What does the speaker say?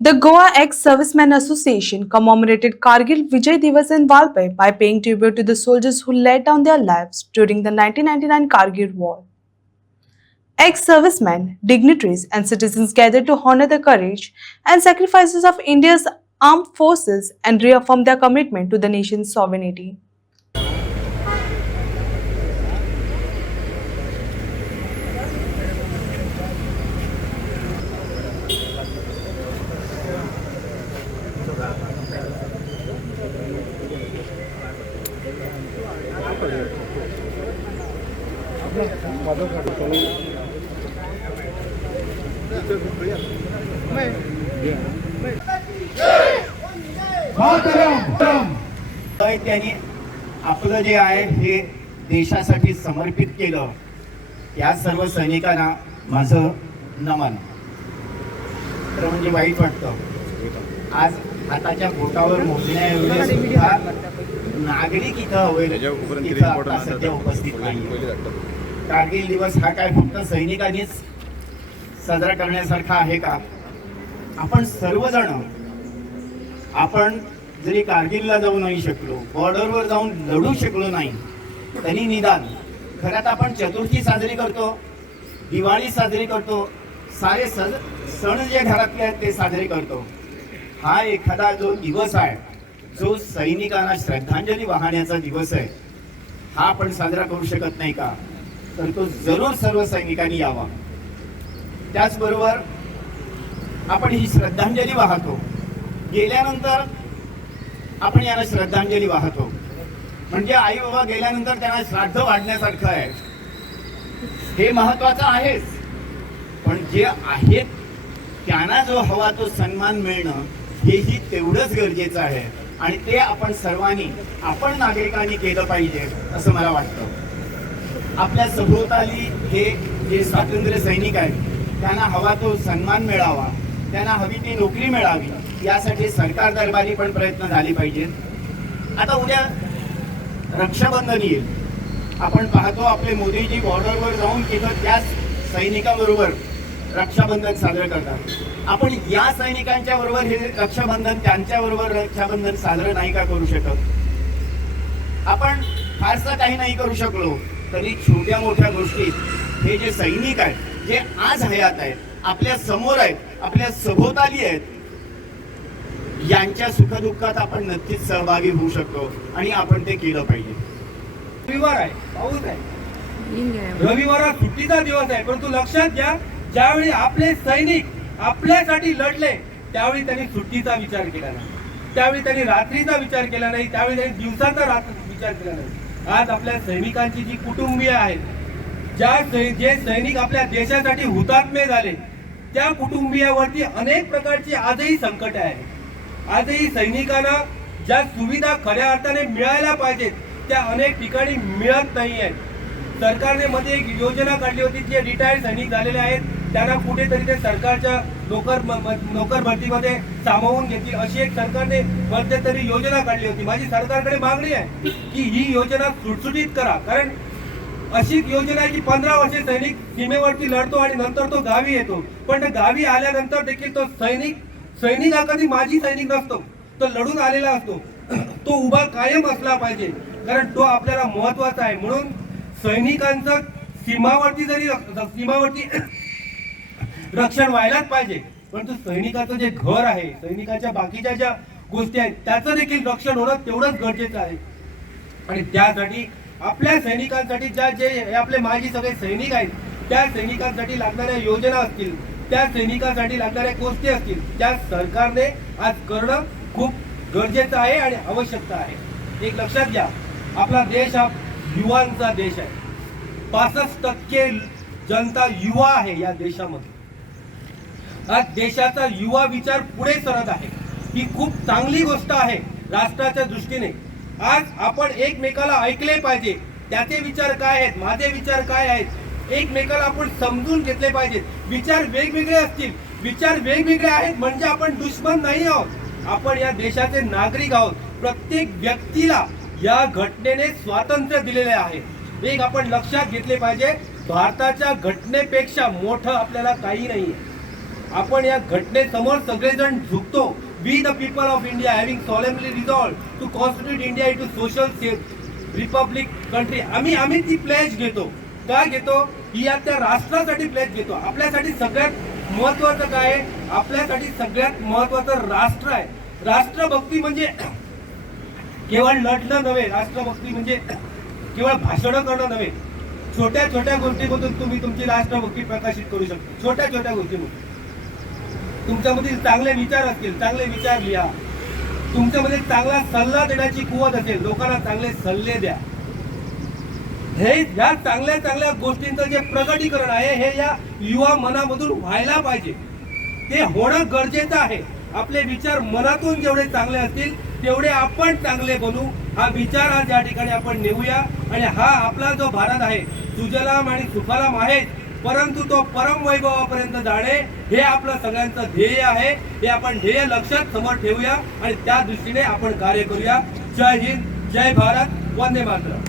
The Goa Ex-Servicemen Association commemorated Kargil Vijay Divas in Valpai by paying tribute to the soldiers who laid down their lives during the 1999 Kargil War. Ex-servicemen, dignitaries, and citizens gathered to honor the courage and sacrifices of India's armed forces and reaffirm their commitment to the nation's sovereignty. त्यांनी आपलं जे आहे हे देशासाठी समर्पित केलं, या सर्व सैनिकांना माझं नमन. तर म्हणजे वाईट वाटतं आज हाताच्या बोटावर मोजण्याएवढे सुद्धा नागरिक इथं सध्या उपस्थित नाही. कारगिल दिवस हा काय फक्त सैनिकांनीच साजरा करण्यासारखा आहे का? आपण सर्वजण आपण जरी कारगिलला जाऊ नाही शकलो, बॉर्डरवर जाऊन लढू शकलो नाही, तरी निदान घरात आपण चतुर्थी साजरी करतो, दिवाळी साजरी करतो, सारे सण जे घरातले आहेत ते साजरे करतो. हा एखादा जो दिवस आहे, जो सैनिकांना श्रद्धांजली वाहण्याचा दिवस आहे, हा आपण साजरा करू शकत नाही का? तर तो जरूर सर्व सैनिकांनी यावा. त्याचबरोबर आपण ही श्रद्धांजली वाहतो, गेल्यानंतर आपण यांना श्रद्धांजली वाहतो, म्हणजे आई बाबा गेल्यानंतर त्यांना श्राद्ध वाढण्यासारखं आहे. हे महत्वाचं आहेच, पण जे आहेत त्यांना जो हवा तो सन्मान मिळणं हेही तेवढंच गरजेचं आहे. आणि ते आपण सर्वांनी, आपण नागरिकांनी केलं पाहिजे असं मला वाटतं. आपल्या सभोवताली हे जे स्वातंत्र्य सैनिक आहेत त्यांना हवा तो सन्मान मिळावा, त्यांना हवी ती नोकरी मिळावी, यासाठी सरकार दरबारी पण प्रयत्न झाले पाहिजेत. आता उद्या रक्षाबंधन येईल, आपण पाहतो आपले मोदीजी बॉर्डरवर जाऊन तिथं त्याच सैनिकांबरोबर रक्षाबंधन साजरं करतात. आपण या सैनिकांच्या बरोबर हे रक्षाबंधन, त्यांच्याबरोबर रक्षाबंधन साजरं नाही का करू शकत? आपण फारसं काही नाही करू शकलो तरी छोट्या मोठ्या गोष्टीत हे जे सैनिक आहेत, जे आज हयात आहेत, आपल्या समोर आहेत, आपल्या सभोवताली आहेत, यांच्या सुखदुःखात आपण नक्कीच सहभागी होऊ शकतो आणि आपण ते केलं पाहिजे. रविवार आहे, पाऊस आहे, रविवार हा सुट्टीचा दिवस आहे, परंतु लक्षात घ्या, ज्यावेळी आपले सैनिक आपल्यासाठी लढले त्यावेळी त्यांनी सुट्टीचा विचार केला नाही, त्यावेळी त्यांनी रात्रीचा विचार केला नाही, त्यावेळी त्यांनी दिवसाचा विचार केला नाही. आज आपल्या सैनिकांची जी कुटुंबीय आहेत, जे सैनिक आपल्या देशासाठी हुतात्मे झाले, त्या कुटुंबियावरती अनेक प्रकारची आजही संकट आहे. आजही सैनिकांना ज्या सुविधा खऱ्या अर्थाने मिळायला पाहिजेत त्या अनेक ठिकाणी मिळत नाही आहेत. सरकारने मध्ये एक योजना काढली होती, जे रिटायर्ड सैनिक झालेले आहेत त्यांना कुठेतरी ते सरकारच्या नोकर भरतीमध्ये सामावून घेतील, अशी एक सरकारने मध्यंतरी योजना काढली होती. माझी सरकारकडे मागणी आहे की ही योजना सुटसुटीत करा, कारण अशी योजना आहे की 15 वर्षे सैनिक सीमेवरती लढतो आणि नंतर तो गावी येतो, पण गावी आल्यानंतर देखील तो सैनिक हा कधी माजी सैनिक नसतो, तो लढून आलेला असतो, तो उभा कायम असला पाहिजे, कारण तो आपल्याला महत्वाचा आहे. म्हणून सैनिकांचं सीमावरती रक्षण व्हायलाच पाहिजे, परंतु सैनिकाचं जे घर आहे, सैनिकाच्या बाकीच्या ज्या गोष्टी आहेत त्याचं देखील रक्षण होणं तेवढंच गरजेचं आहे. आणि त्यासाठी आपल्या सैनिकांसाठी जे आपले माजी सगळे सैनिक आहेत, त्या सैनिकांसाठी लागणाऱ्या योजना असतील, त्या सैनिकांसाठी लागणाऱ्या गोष्टी असतील, त्या सरकारने आज करणं खूप गरजेचं आहे आणि आवश्यकता आहे. एक लक्षात घ्या, आपला देश हा युवांचा देश आहे. 65% जनता युवा आहे या देशामध्ये. आज देशाचा युवा विचार पुढे सरत आहे, ही खूप चांगली गोष्ट आहे राष्ट्राच्या दृष्टीने. आज आपण एकमेकाला ऐकले पाहिजे, त्याचे विचार काय आहेत, माझे विचार काय आहेत, एकमेकाला आपण समजून घेतले पाहिजेत. विचार वेगवेगळे असतील, विचार वेगवेगळे आहेत म्हणजे आपण दुश्मन नाही आहोत, आपण या देशाचे नागरिक आहोत. प्रत्येक व्यक्तीला या घटनेने स्वातंत्र्य दिलेले आहे. एक आपण लक्षात घेतले पाहिजे, भारताच्या घटनेपेक्षा मोठं आपल्याला काही नाहीये. आपण या घटनेसमोर सगळेजण झुकतो. We the people of India having solemnly resolve to constitute India into social republic country. आम्ही ती प्लेज घेतो. का घेतो? ही या त्या राष्ट्रासाठी प्लेज घेतो. आपल्यासाठी सगळ्यात महत्वाचं काय आहे? आपल्यासाठी सगळ्यात महत्वाचं राष्ट्र आहे. राष्ट्रभक्ती म्हणजे केवळ लढणं नव्हे. राष्ट्रभक्ती म्हणजे केवळ भाषणं करणं नव्हे. छोट्या छोट्या गोष्टीमधून तुम्ही तुमची राष्ट्रभक्ती प्रकाशित करू शकता. छोट्या छोट्या गोष्टीमधून तुमच्यामध्ये चांगले विचार असतील, चांगले विचार लिहा. तुमच्यामध्ये चांगला सल्ला देण्याची कुवत असेल, लोकांना चांगले सल्ले द्या. हे या चांगल्या चांगल्या गोष्टींचं जे प्रगटीकरण आहे हे या युवा मनामधून व्हायला पाहिजे. ते होणं गरजेचं आहे. आपले विचार मनातून जेवढे चांगले असतील तेवढे आपण चांगले बनू. हा विचार आज या ठिकाणी आपण नेऊया. आणि हा आपला जो भारत आहे सुजलाम आणि सुफलाम आहे, परंतु तो परम वैभवापर्यंत जाणे हे आपलं सगळ्यांचं ध्येय आहे. हे आपण ध्येय लक्षात समोर ठेवूया आणि त्या दृष्टीने आपण कार्य करूया. जय हिंद, जय भारत, वंदे मातरम.